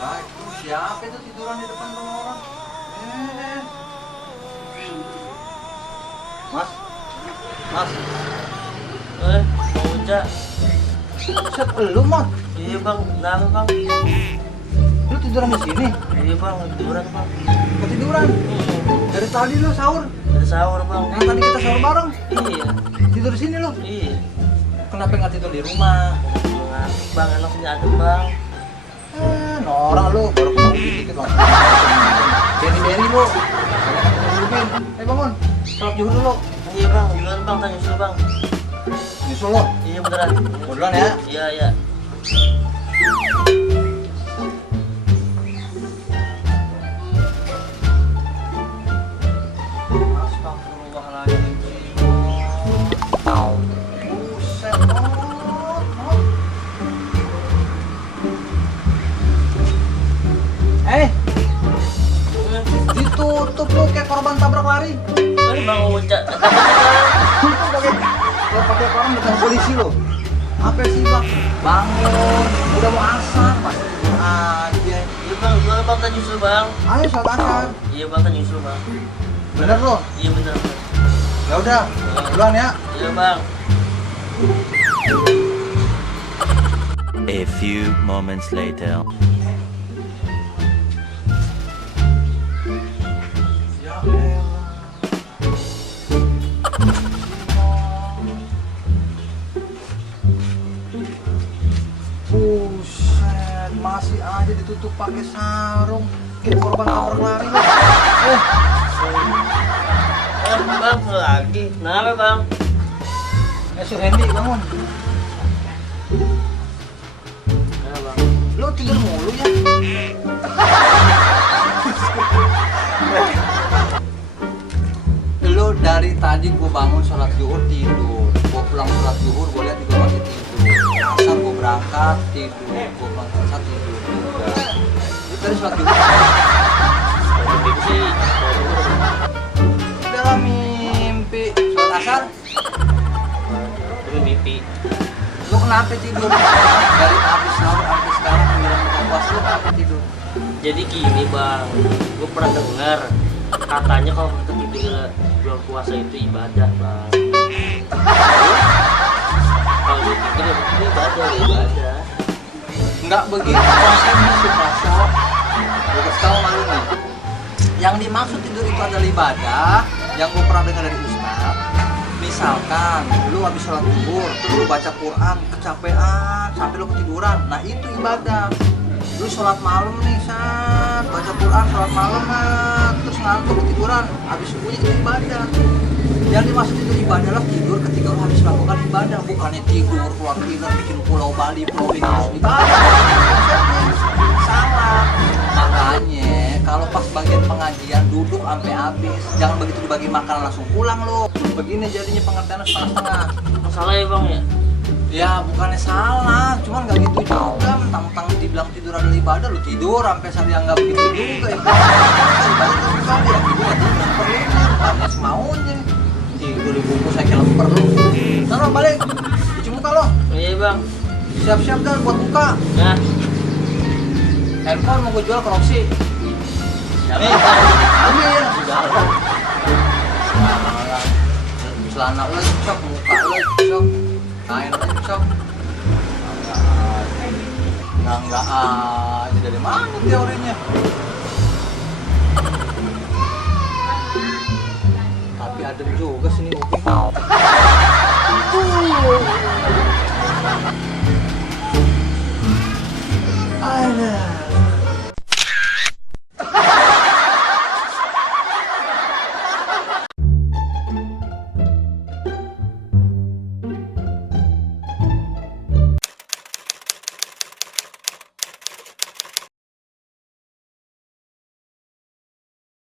Nah, itu siapa itu tiduran di depan rumah orang? Eh. Mas, Mas, Bang Uca. set lu Mat? Iya bang, kenapa bang? Lu tiduran di sini? Iya bang, tiduran bang. Ketiduran? Dari tadi lu sahur? Dari sahur bang. Yang tadi kita sahur bareng? Iya, Tidur di sini lu? iya. Kenapa nggak tidur di rumah? Ngantuk bang, enak punya adem bang. Norak lu, baru ketemu dikit langsung. Beri-beri lu. Banyak bangun. Sholat zuhur dulu. Iya bang, gimana bang? Tanya nyusul bang. Nyusul lu. Iya beneran. Gua duluan ya. Iya, iya. Astagfirullahaladzim. Buset, ditutup lu kayak korban tabrak lari. Ini bang Uca. Lo pakai orang datang polisi lo. Apa sih bang? Bangun, udah mau asar pasti tidur aja. Iya bang, gimana bang? Tanya nyusul bang. Ayo sholat asar. Iya bang, tanya nyusul bang. Bener lo? Iya bener. Ya udah, duluan ya. Iya bang. A few moments later. Ya elah. Buset, masih aja ditutup pakai sarung. Kayak korban tabrak lari lo. Bang, lagi. Kenapa bang? Si Randy bangun. Kenapa bang? Lo tidur mulu ya? Lo dari tadi gua bangun sholat zuhur tidur, gua pulang sholat zuhur gua lihat juga masih tidur. Asar gua berangkat tidur, gua pulang asar tidur juga. Lo tadi sholat zuhur Mimpi sih. dalam mimpi. Sholat asar Tapi mimpi. lo kenapa tidur? Dari habis sahur sampai sekarang menjelang buka puasa lo kenapa tidur? Jadi gini bang, gue pernah dengar katanya kalau kita tidur bulan puasa itu ibadah bang. Kalau lu tidur ya itu ibadah, ya ibadah. Enggak begitu konsepnya Supraso. Gue kasih tau malu nih. Yang dimaksud tidur itu adalah ibadah. Yang gue pernah dengar dari Ustaz. Misalkan lu habis sholat zuhur, terus lu baca Quran, kecapean sampai lu ketiduran. Nah itu ibadah. Lu sholat malam nih, Sat, baca Quran, sholat malam, terus ngantuk ketiduran. Habis subuhnya itu ibadah. Yang dimaksud itu ibadah lah tidur ketika lu habis melakukan ibadah, bukannya tidur keluar tidur bikin pulau Bali, pulau Inggris ibadah. Konsepnya salah. Makanya kalau pas bagian pengajian duduk sampai habis, jangan begitu dibagi makanan langsung pulang lo. Begini jadinya pengertiannya setengah-setengah. Masalah ya bang ya? Ya bukannya salah, cuman nggak gitu juga. Mentang-mentang dibilang tidur adalah ibadah, lu tidur sampai sehari yang nggak begitu juga. Ibadah itu ibadah ya tidur ya tidur seperlunya, bukannya semaunya. Tidur dibungkus saya kira perlu. Taruh balik, cuci muka lo. Iya bang. Siap-siap dah buat buka. Nah, Handphone mau gue jual ke Roxy. siapa? Nih, ambil. Celana lecok, muka lecok, kain lecok. Enggak aja dari mana teorinya? Tapi adem juga sini Uping. Ada.